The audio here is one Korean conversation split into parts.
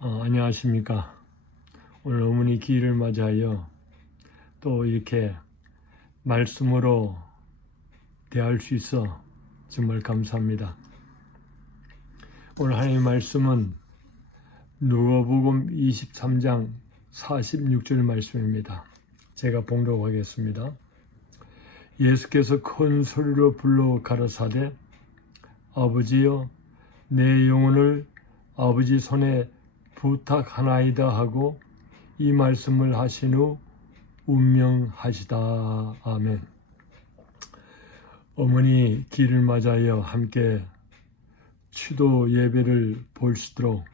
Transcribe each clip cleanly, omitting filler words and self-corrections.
안녕하십니까. 오늘 어머니 기일을 맞이하여 또 이렇게 말씀으로 대할 수 있어 정말 감사합니다. 오늘 하나님의 말씀은 누가복음 23장 46절 말씀입니다. 제가 봉독하겠습니다. 예수께서 큰 소리로 불러 가라사대 아버지여 내 영혼을 아버지 손에 부탁하나이다 하고 이 말씀을 하신 후 운명하시다. 아멘. 어머니 기일을 맞아여 함께 추도 예배를 볼 수 있도록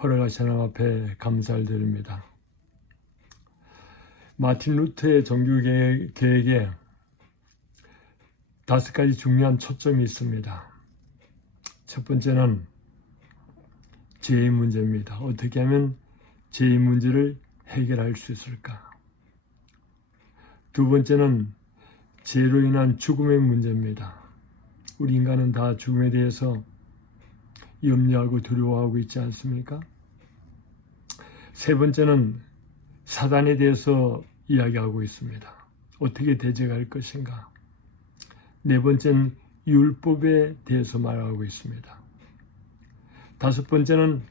허락하신 하나님 앞에 감사를 드립니다. 마틴 루터의 종교개혁에 5가지 중요한 초점이 있습니다. 첫 번째는 죄의 문제입니다. 어떻게 하면 죄의 문제를 해결할 수 있을까? 두 번째는 죄로 인한 죽음의 문제입니다. 우리 인간은 다 죽음에 대해서 염려하고 두려워하고 있지 않습니까? 세 번째는 사단에 대해서 이야기하고 있습니다. 어떻게 대적할 것인가? 네 번째는 율법에 대해서 말하고 있습니다. 다섯 번째는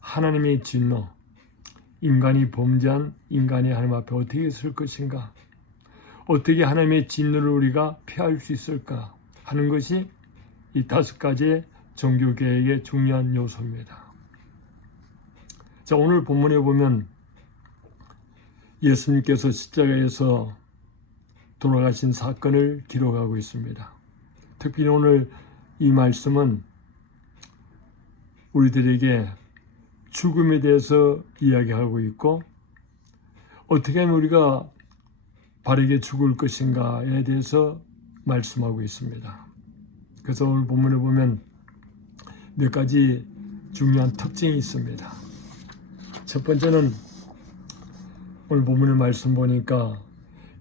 하나님의 진노, 인간이 범죄한 인간이 하나님 앞에 어떻게 설 것인가, 어떻게 하나님의 진노를 우리가 피할 수 있을까 하는 것이 이 5가지의 종교개혁의 중요한 요소입니다. 자, 오늘 본문에 보면 예수님께서 십자가에서 돌아가신 사건을 기록하고 있습니다. 특별히 오늘 이 말씀은 우리들에게 죽음에 대해서 이야기하고 있고 어떻게 하면 우리가 바르게 죽을 것인가에 대해서 말씀하고 있습니다. 그래서 오늘 본문에 보면 몇 가지 중요한 특징이 있습니다. 첫 번째는 오늘 본문의 말씀 보니까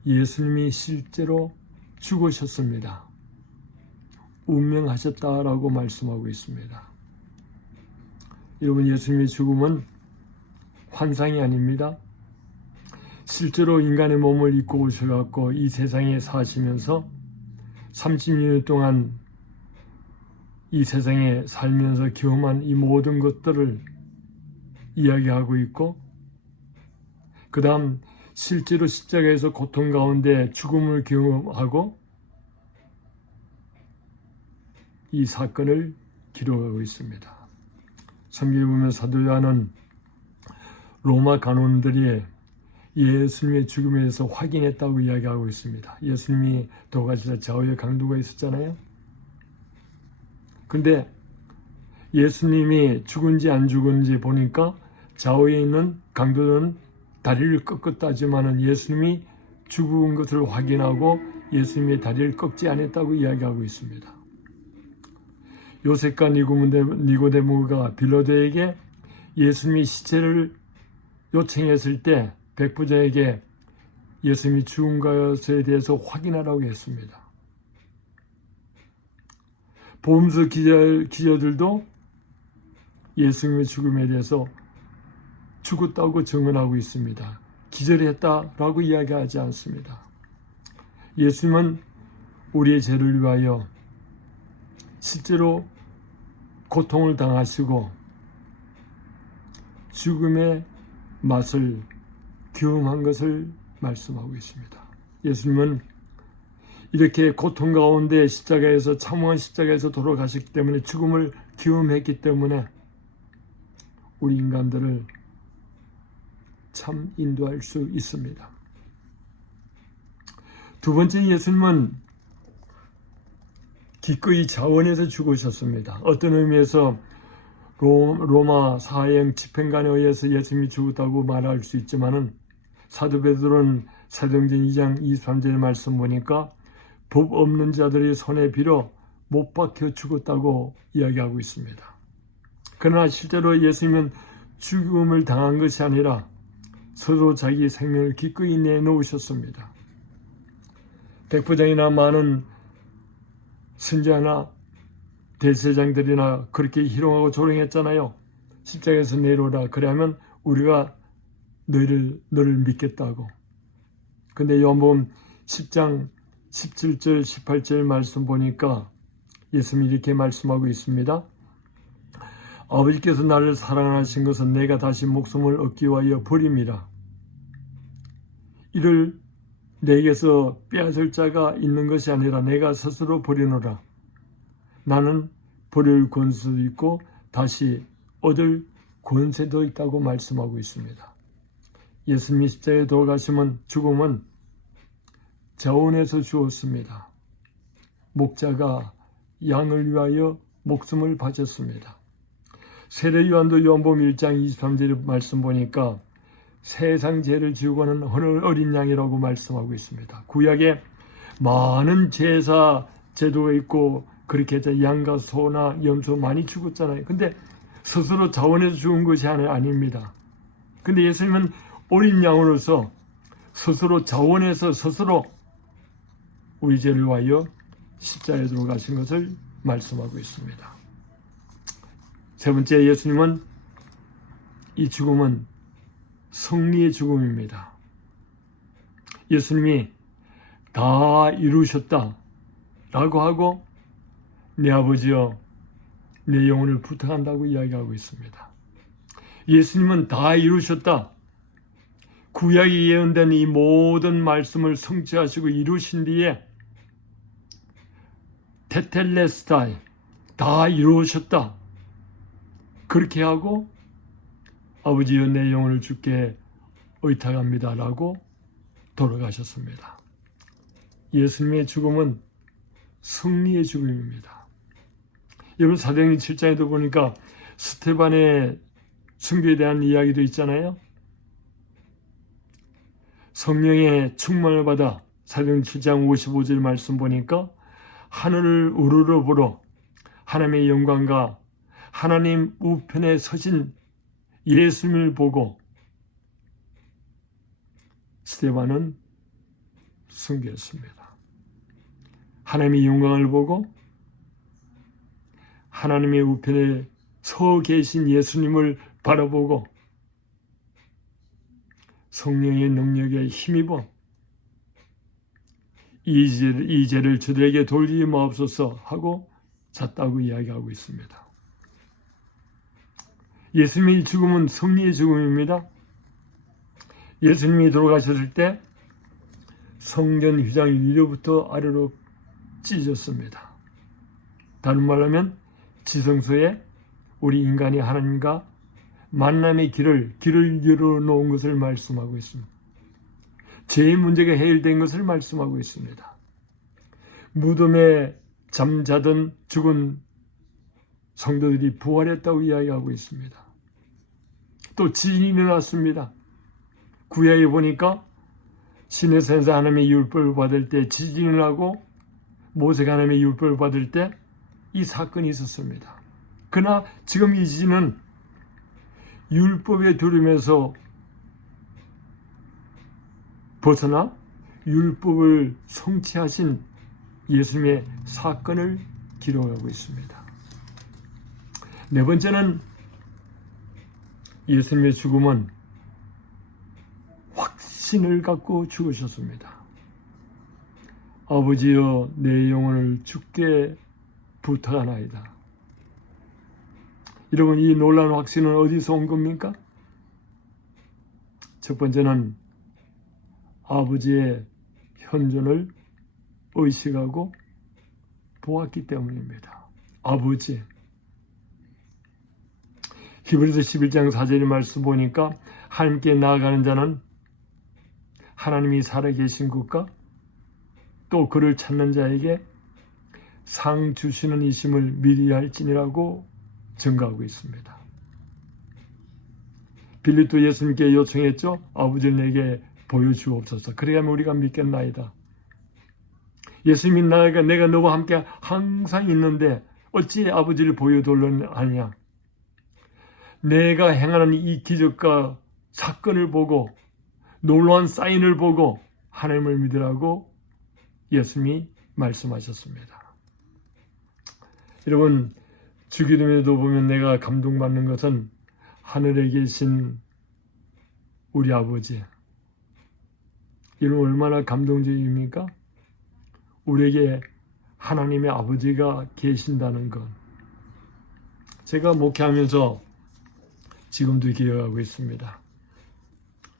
예수님이 실제로 죽으셨습니다. 운명하셨다라고 말씀하고 있습니다. 여러분, 예수님의 죽음은 환상이 아닙니다. 실제로 인간의 몸을 입고 오셔갖고 이 세상에 사시면서 30년 동안 이 세상에 살면서 경험한 이 모든 것들을 이야기하고 있고, 그 다음 실제로 십자가에서 고통 가운데 죽음을 경험하고 이 사건을 기록하고 있습니다. 성경에 보면 사도 요한은 로마 간원들이 예수님의 죽음에 대해서 확인했다고 이야기하고 있습니다. 예수님이 돌아가시다 좌우에 강도가 있었잖아요. 근데 예수님이 죽은지 안 죽은지 보니까 좌우에 있는 강도는 다리를 꺾었다지만은 예수님이 죽은 것을 확인하고 예수님의 다리를 꺾지 않았다고 이야기하고 있습니다. 요셉과 니고데모가 빌라도에게 예수님의 시체를 요청했을 때 백부장에게 예수님이 죽은 것에 대해서 확인하라고 했습니다. 보험서 기자들도 예수님의 죽음에 대해서 죽었다고 증언하고 있습니다. 기절했다라고 이야기하지 않습니다. 예수님은 우리의 죄를 위하여 실제로 고통을 당하시고 죽음의 맛을 경험한 것을 말씀하고 있습니다. 예수님은 이렇게 고통 가운데 십자가에서 참혹한 십자가에서 돌아가셨기 때문에 죽음을 경험했기 때문에 우리 인간들을 참 인도할 수 있습니다. 두 번째, 예수님은 기꺼이 자원해서 죽으셨습니다. 어떤 의미에서 로마 사형 집행관에 의해서 예수님이 죽었다고 말할 수 있지만은 사도 베드로는 사도행전 2장 23절의 말씀 보니까 법 없는 자들이 손에 빌어 못 박혀 죽었다고 이야기하고 있습니다. 그러나 실제로 예수님은 죽음을 당한 것이 아니라 서로 자기 생명을 기꺼이 내놓으셨습니다. 백부장이나 많은 선지자나 대제사장들이나 그렇게 희롱하고 조롱했잖아요. 십자가에서 내려오라. 그러면 우리가 너를 믿겠다고. 근데 요한복음 10장 17절 18절 말씀 보니까 예수님이 이렇게 말씀하고 있습니다. 아버지께서 나를 사랑하신 것은 내가 다시 목숨을 얻기 위하여 버림이라. 이를 내게서 빼앗을 자가 있는 것이 아니라 내가 스스로 버리노라. 나는 버릴 권세도 있고 다시 얻을 권세도 있다고 말씀하고 있습니다. 예수님이 십자가에 돌아가심은 죽음은 자원에서 주었습니다. 목자가 양을 위하여 목숨을 바쳤습니다. 세례 요한도 요한복음 1장 23절 말씀 보니까 세상 죄를 지우고는 어린 양이라고 말씀하고 있습니다. 구약에 많은 제사 제도가 있고 그렇게 해서 양과 소나 염소 많이 죽었잖아요. 근데 스스로 자원해서 죽은 것이 아닙니다. 근데 예수님은 어린 양으로서 스스로 자원해서 스스로 우리 죄를 위하여 십자가에 들어가신 것을 말씀하고 있습니다. 세 번째, 예수님은 이 죽음은 승리의 죽음입니다. 예수님이 다 이루셨다 라고 하고 내 아버지여 내 영혼을 부탁한다고 이야기하고 있습니다. 예수님은 다 이루셨다. 구약이 예언된 이 모든 말씀을 성취하시고 이루신 뒤에 테텔레스타이 다 이루셨다. 그렇게 하고 아버지여 내 영혼을 주께 의탁합니다 라고 돌아가셨습니다. 예수님의 죽음은 승리의 죽음입니다. 여러분 사도행전 7장에도 보니까 스테반의 순교에 대한 이야기도 있잖아요. 성령의 충만을 받아 사도행전 7장 55절 말씀 보니까 하늘을 우러러 보러 하나님의 영광과 하나님 우편에 서신 예수님을 보고 스데반은 순교했습니다. 하나님의 영광을 보고 하나님의 우편에 서 계신 예수님을 바라보고 성령의 능력에 힘입어 이 죄를 저들에게 돌리지 마옵소서 하고 잤다고 이야기하고 있습니다. 예수님의 죽음은 승리의 죽음입니다. 예수님이 돌아가셨을 때 성전 휘장이 위로부터 아래로 찢어졌습니다. 다른 말로 하면 지성소에 우리 인간이 하나님과 만남의 길을 열어놓은 것을 말씀하고 있습니다. 죄의 문제가 해결된 것을 말씀하고 있습니다. 무덤에 잠자던 죽은 성도들이 부활했다고 이야기하고 있습니다. 또 지진이 일어났습니다. 구약에 보니까 시내산에서 하나님의 율법을 받을 때 지진이 나고 모세가 하나님의 율법을 받을 때 이 사건이 있었습니다. 그러나 지금 이 지진은 율법의 두려움에서 벗어나 율법을 성취하신 예수님의 사건을 기록하고 있습니다. 네 번째는 예수님의 죽음은 확신을 갖고 죽으셨습니다. 아버지여 내 영혼을 주께 부탁하나이다. 여러분 이 놀라운 확신은 어디서 온 겁니까? 첫 번째는 아버지의 현존을 의식하고 보았기 때문입니다. 아버지. 히브리서 11장 4절의 말씀 보니까 하나님께 나아가는 자는 하나님이 살아계신 것과 또 그를 찾는 자에게 상 주시는 이심을 미리 할지니라고 증거하고 있습니다. 빌립도 예수님께 요청했죠. 아버지를 내게 보여주옵소서. 그래야만 우리가 믿겠나이다. 예수님이 내가 너와 함께 항상 있는데 어찌 아버지를 보여달라는 하냐. 내가 행하는 이 기적과 사건을 보고 놀라운 사인을 보고 하나님을 믿으라고 예수님이 말씀하셨습니다. 여러분 주기도문에도 보면 내가 감동받는 것은 하늘에 계신 우리 아버지, 이는 얼마나 감동적입니까? 우리에게 하나님의 아버지가 계신다는 것. 제가 목회하면서 지금도 기억하고 있습니다.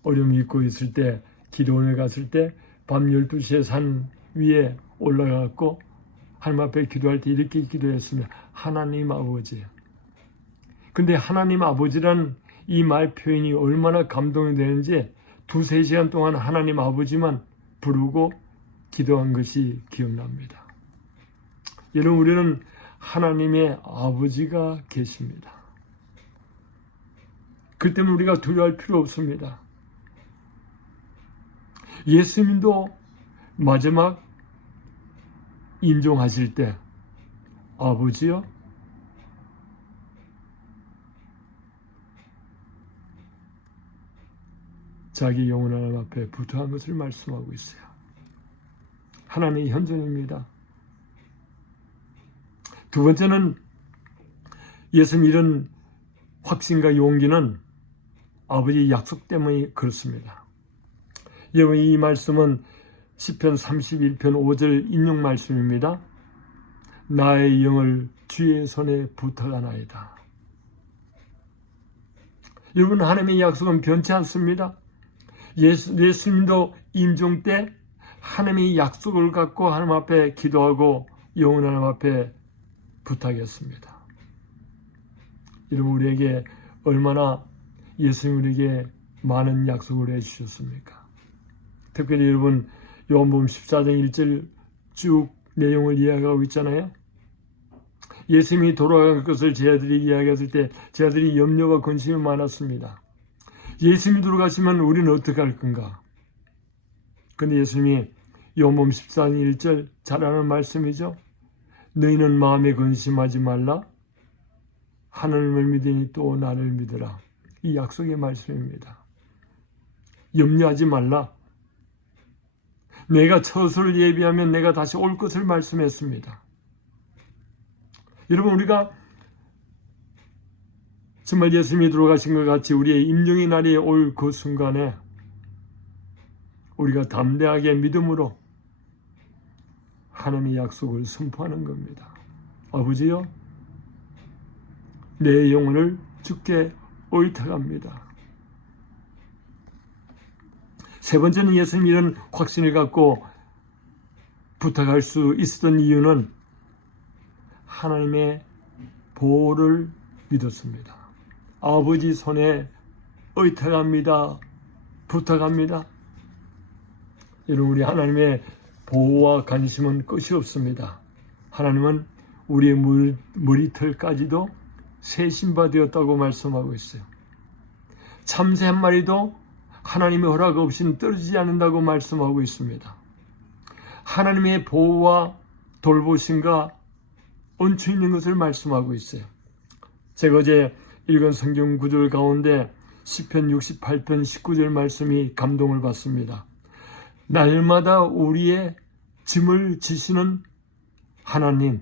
어려움이 있고 있을 때, 기도원에 갔을 때 밤 12시에 산 위에 올라가고 하나님 앞에 기도할 때 이렇게 기도했습니다. 하나님 아버지. 근데 하나님 아버지란 이 말 표현이 얼마나 감동이 되는지 2-3시간 동안 하나님 아버지만 부르고 기도한 것이 기억납니다. 여러분, 우리는 하나님의 아버지가 계십니다. 그 때문에 우리가 두려워할 필요 없습니다. 예수님도 마지막 임종하실 때 아버지요, 자기 영혼 하나님 앞에 부탁한 것을 말씀하고 있어요. 하나님의 현존입니다. 두 번째는 예수님 이런 확신과 용기는 아버지의 약속 때문에 그렇습니다. 여러분, 이 말씀은 시편 31편 5절 인용 말씀입니다. 나의 영을 주의 손에 부탁하나이다. 여러분, 하나님의 약속은 변치 않습니다. 예수님도 임종 때 하나님의 약속을 갖고 하나님 앞에 기도하고 영원 하나님 앞에 부탁했습니다. 여러분, 우리에게 얼마나 예수님 우리에게 많은 약속을 해주셨습니까? 특별히 여러분, 요한복음 14장 1절 쭉 내용을 이야기하고 있잖아요. 예수님이 돌아갈 것을 제 아들이 이야기했을 때 제 아들이 염려와 근심이 많았습니다. 예수님이 돌아가시면 우리는 어떻게 할 건가? 근데 예수님이 요한복음 14장 1절 잘 아는 말씀이죠. 너희는 마음에 근심하지 말라. 하나님을 믿으니 또 나를 믿으라. 이 약속의 말씀입니다. 염려하지 말라. 내가 처소를 예비하면 내가 다시 올 것을 말씀했습니다. 여러분, 우리가 정말 예수님이 돌아가신 것 같이 우리의 임종의 날이 올 그 순간에 우리가 담대하게 믿음으로 하나님의 약속을 선포하는 겁니다. 아버지요, 내 영혼을 주께 의탁합니다. 세 번째는 예수님 이런 확신을 갖고 부탁할 수 있었던 이유는 하나님의 보호를 믿었습니다. 아버지 손에 의탁합니다. 부탁합니다. 여러분, 우리 하나님의 보호와 관심은 끝이 없습니다. 하나님은 우리의 머리털까지도 세신바 되었다고 말씀하고 있어요. 참새 한 마리도 하나님의 허락 없이는 떨어지지 않는다고 말씀하고 있습니다. 하나님의 보호와 돌보심과 은총이 있는 것을 말씀하고 있어요. 제가 어제 읽은 성경 구절 가운데 시편 68편 19절 말씀이 감동을 받습니다. 날마다 우리의 짐을 지시는 하나님,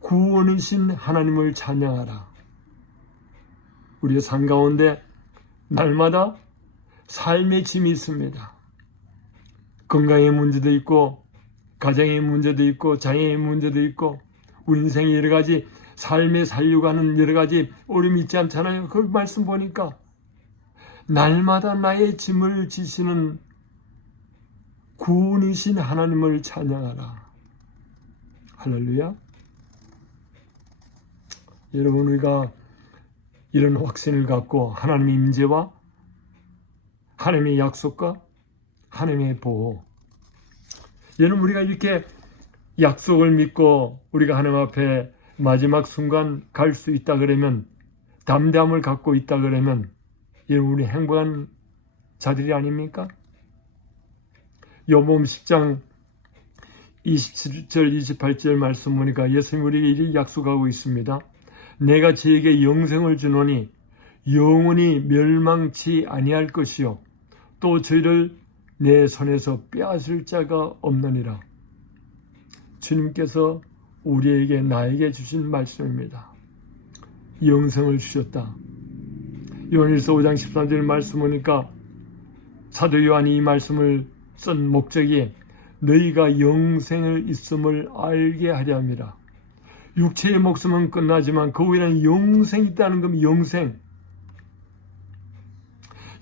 구원이신 하나님을 찬양하라. 우리의 삶 가운데 날마다 삶의 짐이 있습니다. 건강의 문제도 있고, 가정의 문제도 있고, 장애의 문제도 있고, 우리 인생에 여러 가지 삶에 살려고 하는 여러 가지 어려움이 있지 않잖아요. 그 말씀 보니까 날마다 나의 짐을 지시는 구원이신 하나님을 찬양하라. 할렐루야. 여러분, 우리가 이런 확신을 갖고 하나님의 임재와 하나님의 약속과 하나님의 보호, 여러분, 우리가 이렇게 약속을 믿고 우리가 하나님 앞에 마지막 순간 갈 수 있다 그러면, 담대함을 갖고 있다 그러면 여러분, 우리 행복한 자들이 아닙니까? 요한복음 10장 27절 28절 말씀 보니까 예수님이 우리에게 이렇게 약속하고 있습니다. 내가 저에게 영생을 주노니 영원히 멸망치 아니할 것이요 또 저희를 내 손에서 빼앗을 자가 없느니라. 주님께서 우리에게, 나에게 주신 말씀입니다. 영생을 주셨다. 요한일서 5장 13절 말씀 보니까 사도 요한이 이 말씀을 쓴 목적이 너희가 영생을 있음을 알게 하려 함이라. 육체의 목숨은 끝나지만 그 후에는 영생이 있다는 겁니다. 영생.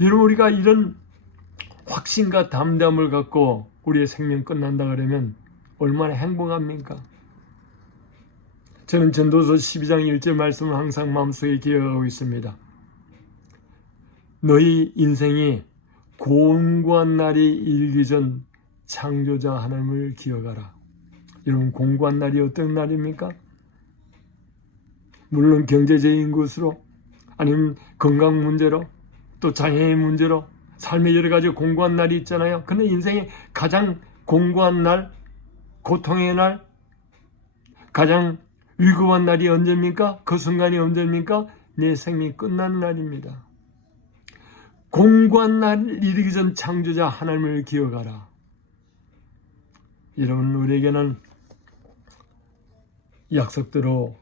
여러분, 우리가 이런 확신과 담대함을 갖고 우리의 생명 끝난다 그러면 얼마나 행복합니까? 저는 전도서 12장 1절 말씀을 항상 마음속에 기억하고 있습니다. 너희 인생이 공고한 날이 이르기 전 창조자 하나님을 기억하라. 여러분, 공고한 날이 어떤 날입니까? 물론 경제적인 것으로, 아니면 건강 문제로, 또 장애의 문제로, 삶의 여러 가지 공고한 날이 있잖아요. 그런데 인생의 가장 공고한 날, 고통의 날, 가장 위급한 날이 언제입니까? 그 순간이 언제입니까? 내 생명이 끝나는 날입니다. 공고한 날 이르기 전 창조자 하나님을 기억하라. 여러분, 우리에게는 약속대로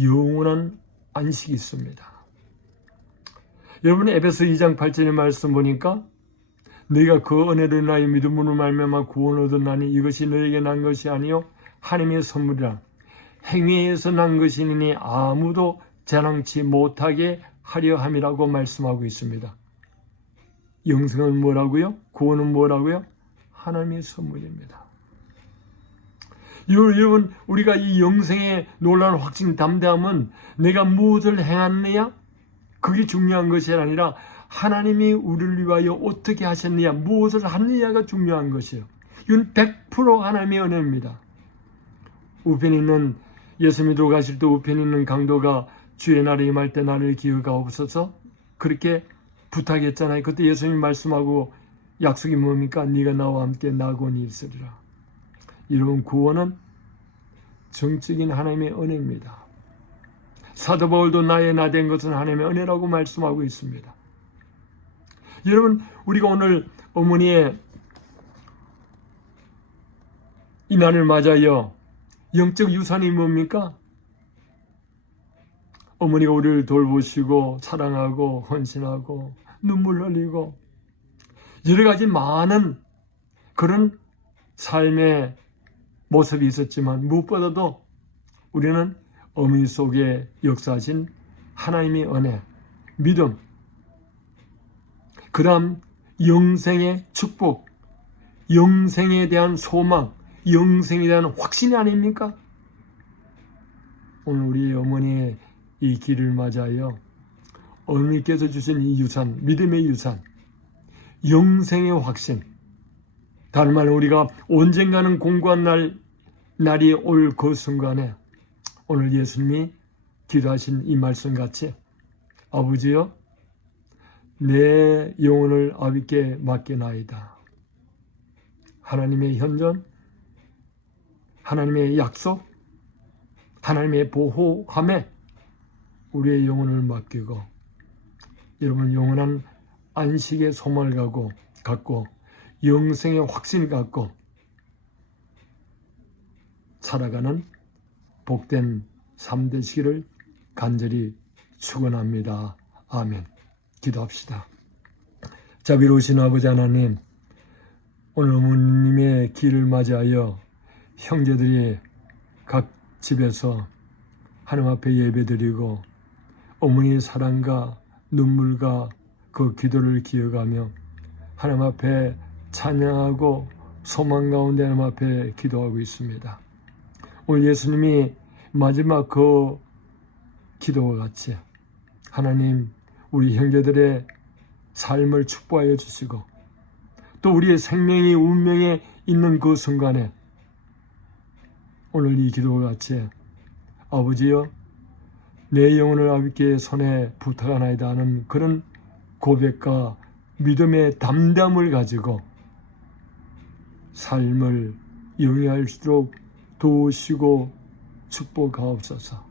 영원한 안식이 있습니다. 여러분, 에베소 2장 8절의 말씀 보니까 너희가 그 은혜로 인하여 믿음으로 말미암아 구원을 얻었나니 이것이 너희에게 난 것이 아니요 하나님의 선물이라. 행위에서 난 것이니 아무도 자랑치 못하게 하려 함이라고 말씀하고 있습니다. 영생은 뭐라고요? 구원은 뭐라고요? 하나님의 선물입니다. 여러분, 우리가 이 영생의 놀라운 확신 담대함은 내가 무엇을 행했느냐? 그게 중요한 것이 아니라 하나님이 우리를 위하여 어떻게 하셨느냐, 무엇을 하느냐가 중요한 것이에요. 이건 100% 하나님의 은혜입니다. 우편에 있는 예수 믿으러 가실 때 우편에 있는 강도가 주의 날에 임할 때 나를 기억하옵소서 그렇게 부탁했잖아요. 그때 예수님이 말씀하고 약속이 뭡니까? 네가 나와 함께 낙원이 있으리라. 이런 구원은 정적인 하나님의 은혜입니다. 사도 바울도 나의 나 된 것은 하나님의 은혜라고 말씀하고 있습니다. 여러분, 우리가 오늘 어머니의 이 날을 맞아요. 영적 유산이 뭡니까? 어머니가 우리를 돌보시고 사랑하고 헌신하고 눈물 흘리고 여러 가지 많은 그런 삶의 모습이 있었지만 무엇보다도 우리는 어머니 속에 역사하신 하나님의 은혜, 믿음, 그 다음 영생의 축복, 영생에 대한 소망, 영생에 대한 확신이 아닙니까? 오늘 우리 어머니의 이 길을 맞아요. 어머니께서 주신 이 유산, 믿음의 유산, 영생의 확신, 다른 말로 우리가 언젠가는 공고한 날이 올 그 순간에 오늘 예수님이 기도하신 이 말씀같이 아버지여 내 영혼을 아버지께 맡겨나이다. 하나님의 현존, 하나님의 약속, 하나님의 보호함에 우리의 영혼을 맡기고 여러분 영원한 안식의 소망을 갖고 영생의 확신을 갖고 살아가는 복된 삶 되시기를 간절히 축원합니다. 아멘. 기도합시다. 자비로우신 아버지 하나님, 오늘 어머님의 길을 맞이하여 형제들이 각 집에서 하나님 앞에 예배드리고 어머니의 사랑과 눈물과 그 기도를 기억하며 하나님 앞에 찬양하고 소망 가운데 하나님 앞에 기도하고 있습니다. 오늘 예수님이 마지막 그 기도와 같이 하나님 우리 형제들의 삶을 축복하여 주시고 또 우리의 생명이 운명에 있는 그 순간에 오늘 이 기도와 같이 아버지여 내 영혼을 아버지께 손에 부탁하나이다 하는 그런 고백과 믿음의 담담을 가지고 삶을 영위할 수 있도록 도우시고 축복하옵소서.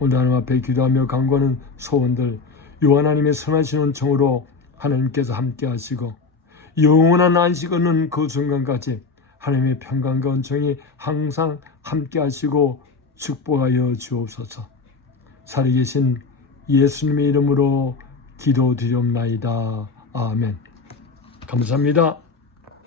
오늘 하나님 앞에 기도하며 간구하는 소원들 요 하나님의 선하신 은총으로 하나님께서 함께 하시고 영원한 안식 얻는 그 순간까지 하나님의 평강과 은총이 항상 함께 하시고 축복하여 주옵소서. 살아계신 예수님의 이름으로 기도드리옵나이다. 아멘. 감사합니다.